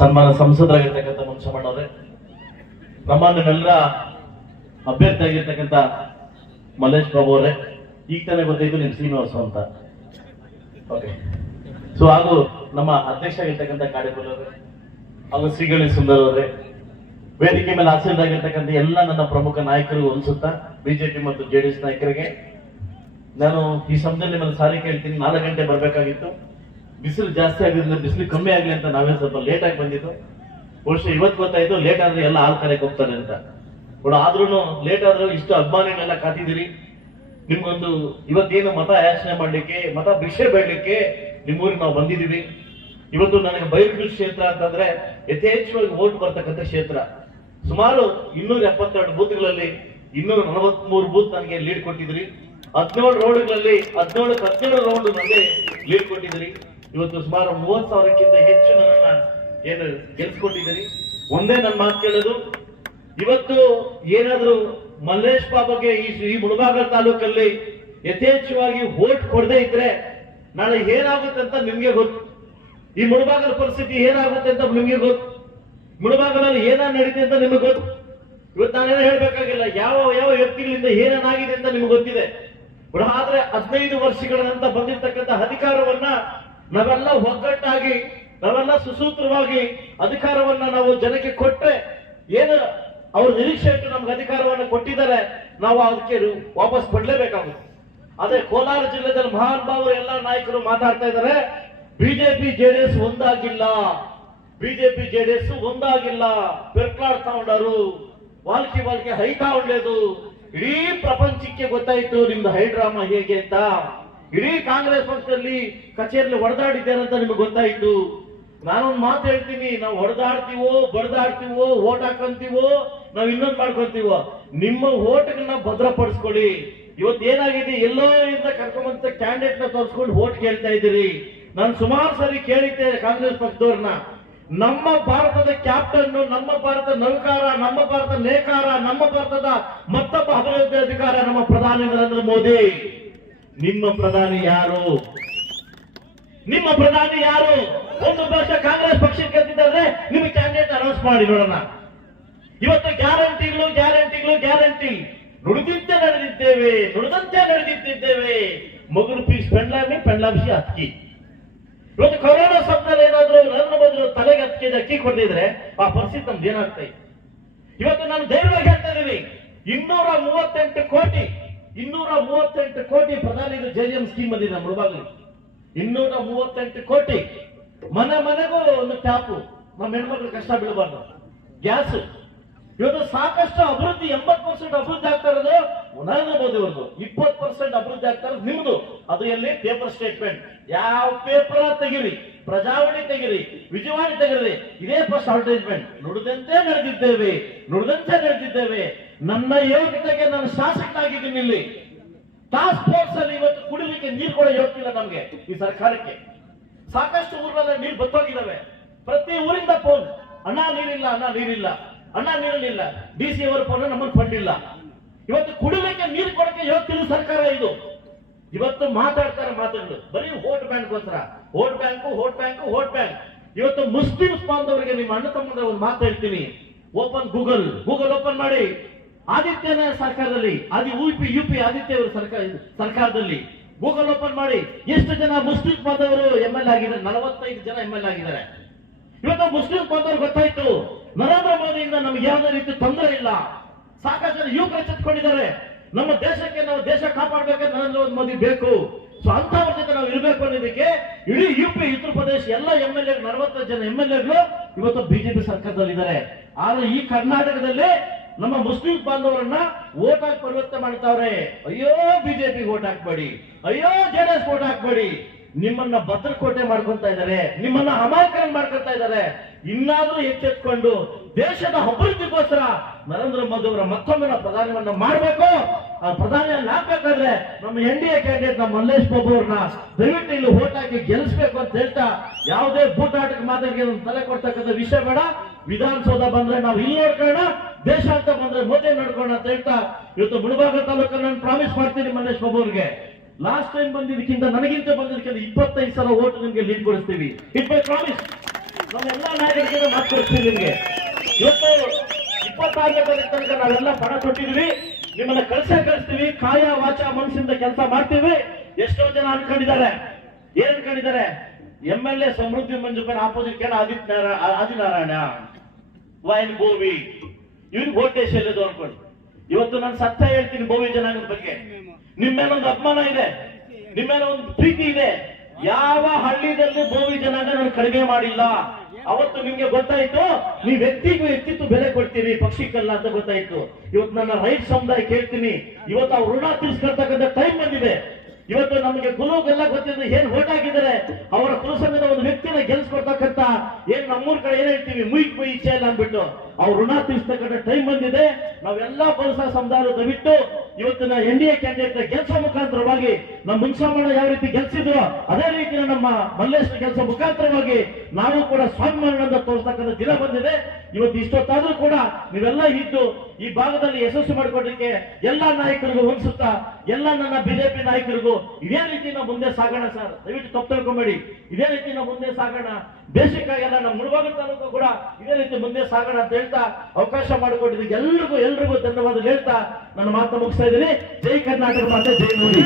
ಸನ್ಮಾನ ಸಂಸದರಾಗಿರ್ತಕ್ಕಂಥ ಮುನ್ಸಮ್ಮಣ್ಣವ್ರೆ ನಮ್ಮನ್ನೆಲ್ಲರ ಅಭ್ಯರ್ಥಿ ಆಗಿರ್ತಕ್ಕಂಥ ಮಲ್ಲೇಶ್ ಬಾಬು ಅವರೇ, ಈಗ ತಾನೇ ಗೊತ್ತಾಯ್ತು ನಿಮ್ ಶ್ರೀನಿವಾಸ ಅಂತ. ಓಕೆ ಸೊ ಹಾಗೂ ನಮ್ಮ ಅಧ್ಯಕ್ಷ ಆಗಿರ್ತಕ್ಕಂಥ ಅವರೇ, ಹಾಗೂ ಶ್ರೀಗಳಿ ಸುಂದರ್ ಅವರೇ, ವೇದಿಕೆ ಮೇಲೆ ಆಸೀನರಾಗಿರ್ತಕ್ಕಂಥ ಎಲ್ಲ ನನ್ನ ಪ್ರಮುಖ ನಾಯಕರು ಅನ್ಸುತ್ತಾ, ಬಿಜೆಪಿ ಮತ್ತು ಜೆಡಿಎಸ್ ನಾಯಕರಿಗೆ. ನಾನು ಈ ಸಮಯದಲ್ಲಿ ನಿಮ್ಮನ್ನು ಸಾರಿ ಕೇಳ್ತೀನಿ, ನಾಲ್ಕು ಗಂಟೆ ಬರಬೇಕಾಗಿತ್ತು. ಬಿಸಿಲು ಜಾಸ್ತಿ ಆಗಿದ್ರೆ ಬಿಸಿಲು ಕಮ್ಮಿ ಆಗಲಿ ಅಂತ ನಾವೇ ಸ್ವಲ್ಪ ಲೇಟ್ ಆಗಿ ಬಂದಿದ್ದು. ವರ್ಷ ಇವತ್ತು ಗೊತ್ತಾಯ್ತು ಲೇಟ್ ಆದ್ರೆ ಎಲ್ಲ ಹಾಲ್ ಕರೆಗೆ ಹೋಗ್ತಾರೆ ಅಂತ. ಕೂಡ ಆದ್ರೂ ಲೇಟ್ ಆದ್ರೂ ಇಷ್ಟು ಅಭಿಮಾನಿಗಳೆಲ್ಲ ಕಾತಿದ್ದೀರಿ ನಿಮ್ಗೊಂದು ಇವತ್ತೇನು ಮತ ಯಾಚನೆ ಮಾಡ್ಲಿಕ್ಕೆ, ಮತ ಭಿಕ್ಷೆ ಬೇಡಲಿಕ್ಕೆ ನಿಮ್ಮೂರಿಗೆ ನಾವು ಬಂದಿದ್ದೀವಿ. ಇವತ್ತು ನನಗೆ ಬೈರುಗುಲ್ ಕ್ಷೇತ್ರ ಅಂತಂದ್ರೆ ಯಥೇಚ್ಛವಾಗಿ ವೋಟ್ ಬರ್ತಕ್ಕಂಥ ಕ್ಷೇತ್ರ. ಸುಮಾರು ಇನ್ನೂರ ಎಪ್ಪತ್ತೆರಡು ಬೂತ್ಗಳಲ್ಲಿ ಇನ್ನೂರ ನಲವತ್ಮೂರು ಬೂತ್ ನನಗೆ ಲೀಡ್ ಕೊಟ್ಟಿದ್ರಿ. ಹದಿನೇಳು ರೋಡ್ಗಳಲ್ಲಿ ಹದಿನೇಳು ಹದಿನೇಳು ರೌಂಡ್ ನನಗೆ ಲೀಡ್ ಕೊಟ್ಟಿದ್ರಿ. ಇವತ್ತು ಸುಮಾರು ಮೂವತ್ ಸಾವಿರಕ್ಕಿಂತ ಹೆಚ್ಚು ನನ್ನ ಏನು ಗೆಲ್ಸ್ಕೊಂಡಿದ್ದೀನಿ ಒಂದೇ ನನ್ನ ಮಾತು ಕೇಳೋದು, ಇವತ್ತು ಏನಾದ್ರೂ ಮಲ್ಲೇಶ್ ಬಾಬಾಗೆ ಈ ಮುಳಬಾಗಲ ತಾಲೂಕಲ್ಲಿ ಯಥೇಚ್ಛವಾಗಿ ವೋಟ್ ಕೊಡದೇ ಇದ್ರೆ ನಾಳೆ ಏನಾಗುತ್ತೆ ಅಂತ ನಿಮ್ಗೆ ಗೊತ್ತು. ಈ ಮುಳುಬಾಗಲ ಪರಿಸ್ಥಿತಿ ಏನಾಗುತ್ತೆ ಅಂತ ನಿಮ್ಗೆ ಗೊತ್ತು. ಮುಳಬಾಗಲಲ್ಲಿ ಏನಾದ್ರು ನಡೀತಿದೆ ಅಂತ ನಿಮ್ಗೆ ಗೊತ್ತು. ಇವತ್ತು ನಾನೇನು ಹೇಳ್ಬೇಕಾಗಿಲ್ಲ, ಯಾವ ಯಾವ ವ್ಯಕ್ತಿಗಳಿಂದ ಏನೇನಾಗಿದೆ ಅಂತ ನಿಮ್ಗೆ ಗೊತ್ತಿದೆ. ಆದ್ರೆ ಹದಿನೈದು ವರ್ಷಗಳ ನಂತರ ಬಂದಿರ್ತಕ್ಕಂಥ ಅಧಿಕಾರವನ್ನ ನಾವೆಲ್ಲ ಒಗ್ಗಟ್ಟಾಗಿ ನಾವೆಲ್ಲ ಸುಸೂತ್ರವಾಗಿ ಅಧಿಕಾರವನ್ನ ನಾವು ಜನಕ್ಕೆ ಕೊಟ್ಟರೆ ಏನು ಅವ್ರ ನಿರೀಕ್ಷೆ ಇಟ್ಟು ನಮ್ಗೆ ಅಧಿಕಾರವನ್ನು ಕೊಟ್ಟಿದ್ದಾರೆ, ನಾವು ಅದಕ್ಕೆ ವಾಪಸ್ ಕೊಡ್ಲೇಬೇಕಾಗುತ್ತೆ. ಅದೇ ಕೋಲಾರ ಜಿಲ್ಲೆದಲ್ಲಿ ಮಹಾನ್ ಭಾವರು ಎಲ್ಲ ನಾಯಕರು ಮಾತಾಡ್ತಾ ಇದ್ದಾರೆ, ಬಿಜೆಪಿ, ಜೆಡಿಎಸ್ ಒಂದಾಗಿಲ್ಲ. ಬಿಜೆಪಿ, ಜೆಡಿಎಸ್ ಒಂದಾಗಿಲ್ಲ. ಪೆರ್ಕ್ಲಾಡ್ತಾ ಉಂಡರು. ವಾಲ್ಕಿ ವಾಲ್ಕಿ ಹೈತಾ ಉಂಡೇದು ಇಡೀ ಪ್ರಪಂಚಕ್ಕೆ ಗೊತ್ತಾಯ್ತು ನಿಮ್ದು ಹೈಡ್ರಾಮಾ ಹೇಗೆ ಅಂತ. ಇಡೀ ಕಾಂಗ್ರೆಸ್ ಪಕ್ಷದಲ್ಲಿ ಕಚೇರಿಯಲ್ಲಿ ಹೊಡೆದಾಡಿದ್ದೇನೆ ಅಂತ ನಿಮ್ಗೆ ಗೊತ್ತಾಯ್ತು. ನಾನೊಂದು ಮಾತು ಹೇಳ್ತೀನಿ, ನಾವು ಹೊಡೆದಾಡ್ತೀವೋ ಬಡ್ದಾಡ್ತೀವೋ ಓಟ್ ಹಾಕೊಂತೀವೋ, ನಾವು ಇನ್ನೊಂದು ಮಾಡ್ಕೊಂತೀವೋ, ನಿಮ್ಮ ಓಟ್ಗಳನ್ನ ಭದ್ರಪಡಿಸ್ಕೊಳ್ಳಿ. ಇವತ್ತು ಏನಾಗಿದೆ? ಎಲ್ಲೋ ಇಂದ ಕರ್ಕೊಂಬಂತ ಕ್ಯಾಂಡಿಡೇಟ್ನ ತೋರಿಸ್ಕೊಂಡು ಓಟ್ ಕೇಳ್ತಾ ಇದ್ದೀರಿ. ನಾನು ಸುಮಾರು ಸರಿ ಕೇಳಿದ್ದೆ ಕಾಂಗ್ರೆಸ್ ಪಕ್ಷದವ್ರನ್ನ. ನಮ್ಮ ಭಾರತದ ಕ್ಯಾಪ್ಟನ್ ನಮ್ಮ ಭಾರತ ನೌಕಾರ, ನಮ್ಮ ಭಾರತ ನೇಕಾರ, ನಮ್ಮ ಭಾರತದ ಮತ್ತೊಬ್ಬ ಅಭಿವೃದ್ಧಿ ಅಧಿಕಾರ ನಮ್ಮ ಪ್ರಧಾನಿ ನರೇಂದ್ರ ಮೋದಿ. ನಿಮ್ಮ ಪ್ರಧಾನಿ ಯಾರು? ನಿಮ್ಮ ಪ್ರಧಾನಿ ಯಾರು? ಒಂದು ವರ್ಷ ಕಾಂಗ್ರೆಸ್ ಪಕ್ಷಕ್ಕೆ ಗೆದ್ದಿದ್ದಾರೆ ನಿಮಗೆ ಕ್ಯಾಂಡಿಡೇಟ್ ಅನೌನ್ಸ್ ಮಾಡಿ ನೋಡೋಣ. ಇವತ್ತು ಗ್ಯಾರಂಟಿಗಳು ಗ್ಯಾರಂಟಿಗಳು ಗ್ಯಾರಂಟಿ ನುಡಿದಂತೆ ನಡೆದಿದ್ದೇವೆ ನುಡಿದಂತೆ ನಡೆದಿದ್ದೇವೆ ಮಗುರು ಪೀಸ್ ಪೆಂಡ್ಲಾಮಿ ಪೆಂಡ್ಲಾಂಶಿ ಅಕ್ಕಿ ಇವತ್ತು ಕೊರೋನಾ ಸಮಯದಲ್ಲಿ ಏನಾದ್ರೂ ನರೇಂದ್ರ ಮೋದಿ ತಲೆಗೆ ಹತ್ತು ಅಕ್ಕಿ ಕೊಟ್ಟಿದ್ರೆ ಆ ಪರಿಸ್ಥಿತಿ ನಮ್ದು ಏನಾಗ್ತಾ ಇವತ್ತು ನಾನು ಧೈರ್ಯವಾಗಿ ಹೇಳ್ತಾ ಇದ್ದೀನಿ. ಇನ್ನೂರ ಮೂವತ್ತೆಂಟು ಕೋಟಿ ಇನ್ನೂರ ಮೂವತ್ತೆಂಟು ಕೋಟಿ ಪ್ರಧಾನಿ ಜೆಡಿಎಂ ಸ್ಕೀಮ್ ಬಂದಿದೆ ನಮ್ಮ ಇನ್ನೂರ ಮೂವತ್ತೆಂಟು ಕೋಟಿ. ಮನೆ ಮನೆಗೂ ಒಂದು ಟ್ಯಾಪು. ನಮ್ಮ ಹೆಣ್ಮಕ್ಳು ಕಷ್ಟ ಬೀಳಬಾರ್ದು ಗ್ಯಾಸ್. ಇವತ್ತು ಸಾಕಷ್ಟು ಅಭಿವೃದ್ಧಿ ಎಂಬತ್ ಪರ್ಸೆಂಟ್ ಅಭಿವೃದ್ಧಿ ಆಗ್ತಾ ಇರೋದು ನರೇಂದ್ರ ಮೋದಿ ಅವರದು ಇಪ್ಪತ್ತು ಪರ್ಸೆಂಟ್ ಅಭಿವೃದ್ಧಿ ಆಗ್ತಾ ಇರೋದು ನಿಮ್ದು. ಅದು ಎಲ್ಲಿ? ಪೇಪರ್ ಸ್ಟೇಟ್ಮೆಂಟ್ ಯಾವ ಪೇಪರ್ ತೆಗಿರಿ? ಪ್ರಜಾವಾಣಿ ತೆಗಿರಿ, ವಿಜಯವಾಣಿ ತೆಗಿರಿ, ಇದೇ ಫಸ್ಟ್ ಅಡ್ವರ್ಟೈಸ್ಮೆಂಟ್ ನುಡಿದಂತೆ ನಡೆದಿದ್ದೇವೆ ನುಡಿದಂತೆ ನಡೆದಿದ್ದೇವೆ. ನನ್ನ ಯೋಗ್ಯತೆಗೆ ನಾನು ಶಾಸಕನಾಗಿದ್ದೀನಿ ಇಲ್ಲಿ. ಟಾಸ್ಕ್ ಫೋರ್ಸ್ ಅಲ್ಲಿ ಇವತ್ತು ಕುಡಿಲಿಕ್ಕೆ ನೀರು ಕೂಡ ಇಲ್ಲ ನಮ್ಗೆ ಈ ಸರ್ಕಾರಕ್ಕೆ. ಸಾಕಷ್ಟು ಊರಲ್ಲಿ ನೀರು ಬತ್ತೋಗಿದ್ದಾವೆ ಪ್ರತಿ ಊರಿಂದ ಫೋನ್ ಅಣ್ಣ ನೀರಿಲ್ಲ ಅಣ್ಣ ನೀರಿಲ್ಲ ಅಣ್ಣ ನೀರಿಲ್ಲ ಡಿ ಸಿ ಅವರ ಫೋನ್ ನಮ್ಮನ್ನು ಫಂಡ್ ಇವತ್ತು ಕುಡಿಲಿಕ್ಕೆ ನೀರು ಕೊಡಕ್ಕೆ ಯೋಗ್ಯ ಸರ್ಕಾರ ಇದು. ಇವತ್ತು ಮಾತಾಡ್ತಾರೆ ಮಾತುಗಳು ಬರೀ vote ಬ್ಯಾಂಕ್ಗೋಸ್ಕರ. Vote bank vote bank, vote bank. ಇವತ್ತು ಮುಸ್ಲಿಮ್ಸ್ ಬಾಂಧವರಿಗೆ ನಿಮ್ಮ ಅಣ್ಣ ತಮ್ಮಂದ್ರೆ ಒಂದು ಮಾತು ಹೇಳ್ತೀನಿ. Open Google. ಗೂಗಲ್ ಓಪನ್ ಮಾಡಿ. ಆದಿತ್ಯನ ಸರ್ಕಾರದಲ್ಲಿ, ಆದಿ ಯುಪಿ ಯುಪಿ ಆದಿತ್ಯ ಅವರ ಸರ್ಕಾರ ಸರ್ಕಾರದಲ್ಲಿ ಗೂಗಲ್ ಓಪನ್ ಮಾಡಿ. ಎಷ್ಟು ಜನ ಮುಸ್ಲಿಂ ಬಾಂಧವರು ಎಂ ಎಲ್ ಆಗಿದ್ದಾರೆ? ನಲವತ್ತೈದು ಜನ ಎಂ ಎಲ್ ಆಗಿದ್ದಾರೆ. ಇವತ್ತು ಮುಸ್ಲಿಂ ಬಾಂಧವರು ಗೊತ್ತಾಯ್ತು. ನರೇಂದ್ರ ಮೋದಿಯಿಂದ ನಮ್ಗೆ ಯಾವುದೇ ರೀತಿ ತೊಂದರೆ ಇಲ್ಲ. ಸಾಕಷ್ಟು ಯುವಕರು ಎಚ್ಚೆತ್ಕೊಂಡಿದ್ದಾರೆ. ನಮ್ಮ ದೇಶಕ್ಕೆ ನಾವು ದೇಶ ಕಾಪಾಡಬೇಕಾದ್ರೆ ನರೇಂದ್ರ ಮೋದಿ ಬೇಕು. ಸೊ ಅಂತವ್ರ ಜೊತೆ ನಾವು ಇರಬೇಕು ಅನ್ನೋದಕ್ಕೆ ಇಡೀ ಯು ಪಿ ಉತ್ತರ ಪ್ರದೇಶ ಎಲ್ಲ ಎಂ ಎಲ್ ಎ ಜನ ಎಂ ಎಲ್ ಎಗಳು ಇವತ್ತು ಬಿಜೆಪಿ ಸರ್ಕಾರದಲ್ಲಿದ್ದಾರೆ. ಆದ್ರೆ ಈ ಕರ್ನಾಟಕದಲ್ಲಿ ನಮ್ಮ ಮುಸ್ಲಿಂ ಬಾಂಧವರನ್ನ ಓಟ್ ಹಾಕಿ ಪರಿವರ್ತನೆ ಮಾಡ್ತಾವ್ರೆ. ಅಯ್ಯೋ ಬಿಜೆಪಿ ಓಟ್ ಹಾಕ್ಬೇಡಿ. ಅಯ್ಯೋ ಜೆಡಿಎಸ್ ಓಟ್ ಹಾಕ್ಬೇಡಿ. ನಿಮ್ಮನ್ನ ಭದ್ರಕೋಟೆ ಮಾಡ್ಕೊಂತ ಇದ್ದಾರೆ. ನಿಮ್ಮನ್ನ ಅಮಾಯಕರಣ ಮಾಡ್ಕೊತಾ ಇದ್ದಾರೆ. ಇನ್ನಾದ್ರೂ ಎಚ್ಚೆತ್ಕೊಂಡು ದೇಶದ ಅಭಿವೃದ್ಧಿಗೋಸ್ಕರ ನರೇಂದ್ರ ಮೋದಿ ಅವರ ಮತ್ತೊಮ್ಮೆ ನಾವು ಪ್ರಧಾನವನ್ನ ಮಾಡಬೇಕು. ಪ್ರಧಾನಿಯನ್ನ ಹಾಕಬೇಕಾದ್ರೆ ನಮ್ಮ ಎನ್ ಡಿ ಎ ಕ್ಯಾಂಡಿಡೇಟ್ ನಮ್ಮ ಮಲ್ಲೇಶ್ ಬಾಬು ಅವ್ರನ್ನ ದಯವಿಟ್ಟು ಇಲ್ಲಿ ಓಟ್ ಹಾಕಿ ಗೆಲ್ಲಿಸ್ಬೇಕು ಅಂತ ಹೇಳ್ತಾ ಯಾವುದೇ ಬೂಟಾಟಕ್ಕೆ ಮಾತಾಡಿಗೆ ತಲೆ ಕೊಡ್ತಕ್ಕಂಥ ವಿಷಯ ಬೇಡ. ವಿಧಾನಸೌಧ ಬಂದ್ರೆ ನಾವು ಇಲ್ಲಿ ನೋಡ್ಕೋಣ ದೇಶ ಅಂತ ಬಂದ್ರೆ ಮೋದಿ ನೋಡ್ಕೋಣ ಅಂತ ಹೇಳ್ತಾ ಇವತ್ತು ಮುಳಬಾಗ ತಾಲೂಕ ನಾನು ಪ್ರಾಮಿಸ್ ಮಾಡ್ತೀನಿ ಮಲ್ಲೇಶ್ ಬಾಬು ಅವ್ರಿಗೆ. ಲಾಸ್ಟ್ ಟೈಮ್ ಬಂದಿದ್ದಕ್ಕಿಂತ ನನಗಿಂತ ಬಂದಿದ್ದಕ್ಕಿಂತ ಇಪ್ಪತ್ತೈದು ಸಲ ಓಟ್ ನಿಮ್ಗೆ ಲೀಡ್ ಕೊಡಿಸ್ತೀವಿ. ಇಟ್ ಮೈ ಪ್ರಾಮಿಸ್ ನಮ್ಮ ಎಲ್ಲ ನಾಯಕರಿಗೆ ಮಾತು ಕೊಡ್ತೀವಿ ನಿಮ್ಗೆ. ಇವತ್ತು ಇಪ್ಪತ್ತಾರನೇ ತಾರೀಕು ತನಕ ನಾವೆಲ್ಲ ಪಣ ಕೊಟ್ಟಿದ್ವಿ ನಿಮ್ಮನ್ನ ಕಳ್ಸೇ ಕಳಿಸ್ತೀವಿ. ಕಾಯ ವಾಚ ಮನಸ್ಸಿಂದ ಕೆಲಸ ಮಾಡ್ತೀವಿ. ಎಷ್ಟೋ ಜನ ಅನ್ಕೊಂಡಿದ್ದಾರೆ. ಏನ್ ಅನ್ಕೊಂಡಿದ್ದಾರೆ? ಎಂ ಎಲ್ ಎ ಸಮೃದ್ಧಿ ಮಂಜುಪನ್ ಆಪೋಸಿಟ್ ಕೇಳ ಆದಿತ್ಯ ನಾರಾ- ಆದಿನಾರಾಯಣ. ವೈನ್ ಗೋವಿ ಇವ್ರಿಗೆ ಓಟೇಶ್ ಎಲ್ಲಿದ್ದು ಅನ್ಕೊಂಡು ಇವತ್ತು ನಾನು ಸತ್ತ ಹೇಳ್ತೀನಿ ಬೋವಿ ಜನಾಂಗದ ಬಗ್ಗೆ. ನಿಮ್ಮ ಮೇಲೆ ಒಂದು ಅಭಿಮಾನ ಇದೆ. ನಿಮ್ಮೇಲೆ ಒಂದು ಪ್ರೀತಿ ಇದೆ. ಯಾವ ಹಳ್ಳಿದಲ್ಲೂ ಬೋವಿ ಜನಾಂಗ ನಾನು ಕಡಿಮೆ ಮಾಡಿಲ್ಲ. ಅವತ್ತು ನಿಮ್ಗೆ ಗೊತ್ತಾಯ್ತು? ನೀವು ವ್ಯಕ್ತಿಗೂ ವ್ಯಕ್ತಿತ್ವ ಬೆಲೆ ಕೊಡ್ತೀರಿ ಪಕ್ಷಿಕಲ್ಲ ಅಂತ ಗೊತ್ತಾಯ್ತು. ಇವತ್ತು ನನ್ನ ರೈಟ್ ಸಮುದಾಯ ಕೇಳ್ತೀನಿ ಇವತ್ತು ಅವ್ರ ಋಣ ತೀರ್ಸ್ಕೊಳ್ತಕ್ಕಂಥ ಟೈಮ್ ಬಂದಿದೆ. ಇವತ್ತು ನಮಗೆ ಕುಲುಗೆಲ್ಲ ಗೊತ್ತಿದ್ದು ಏನ್ ಓಟ್ ಅವರ ಕುಲಸಂಘದ ಒಂದು ವ್ಯಕ್ತಿನ ಗೆಲ್ಸ್ಕೊಡ್ತಕ್ಕಂತ ಏನ್ ನಮ್ಮೂರ್ ಕಡೆ ಏನ್ ಹೇಳ್ತೀವಿ? ಮುಯ್ ಮುಯಿ ಇಚ್ಛೆ ಇಲ್ಲ ಅಂದ್ಬಿಟ್ಟು ಅವ್ರ ಋಣ ತೀರಿಸ್ತಕ್ಕಂಥ ಟೈಮ್ ಬಂದಿದೆ. ನಾವೆಲ್ಲಾ ಪೌರಸ ಸಮುದಾಯ ದಯವಿಟ್ಟು ಇವತ್ತಿನ ಎನ್ ಡಿ ಎ ಕ್ಯಾಂಡಿಡೇಟ್ ಕೆಲಸ ಮುಖಾಂತರವಾಗಿ ನಮ್ಮ ಮುನ್ಸಾಮಣ್ಣ ಯಾವ ರೀತಿ ಗೆಲ್ಸಿದ್ರು ಅದೇ ರೀತಿಯ ನಮ್ಮ ಮಲ್ಲೇಶ್ ಕೆಲಸ ಮುಖಾಂತರವಾಗಿ ನಾವು ಕೂಡ ಸ್ವಾಭಿಮಾನದಿಂದ ತೋರಿಸ್ತಕ್ಕಂಥ ದಿನ ಬಂದಿದೆ. ಇವತ್ತು ಇಷ್ಟೊತ್ತಾದ್ರೂ ಕೂಡ ನೀವೆಲ್ಲ ಇದ್ದು ಈ ಭಾಗದಲ್ಲಿ ಯಶಸ್ಸು ಮಾಡಿಕೊಡ್ಲಿಕ್ಕೆ ಎಲ್ಲಾ ನಾಯಕರಿಗೂ ಹೊಂದಿಸುತ್ತಾ ಎಲ್ಲ ನನ್ನ ಬಿಜೆಪಿ ನಾಯಕರಿಗೂ ಇದೇ ರೀತಿ ನಾವು ಮುಂದೆ ಸಾಗೋಣ ಸರ್. ದಯವಿಟ್ಟು ತಪ್ಪು ತಿಳ್ಕೊಂಬೇಡಿ. ಇದೇ ರೀತಿ ನಾವು ಮುಂದೆ ಸಾಗೋಣ. ದೇಶಕ್ಕಾಗೆಲ್ಲ ನಮ್ಮ ಮುಳುಬಾಗ ತಾಲೂಕು ಕೂಡ ಇದೇ ರೀತಿ ಮುಂದೆ ಸಾಗೋಣ ಅಂತ ಹೇಳ್ತಾ ಅವಕಾಶ ಮಾಡಿಕೊಟ್ಟಿದ್ದೀವಿ ಎಲ್ರಿಗೂ ಎಲ್ರಿಗೂ ಧನ್ಯವಾದ ಹೇಳ್ತಾ ನನ್ನ ಮಾತು ಮುಗಿಸ್ತಾ ಇದ್ದೀನಿ. ಜೈ ಕರ್ನಾಟಕ ಮಾತೆ, ಜೈ ನೋಡಿ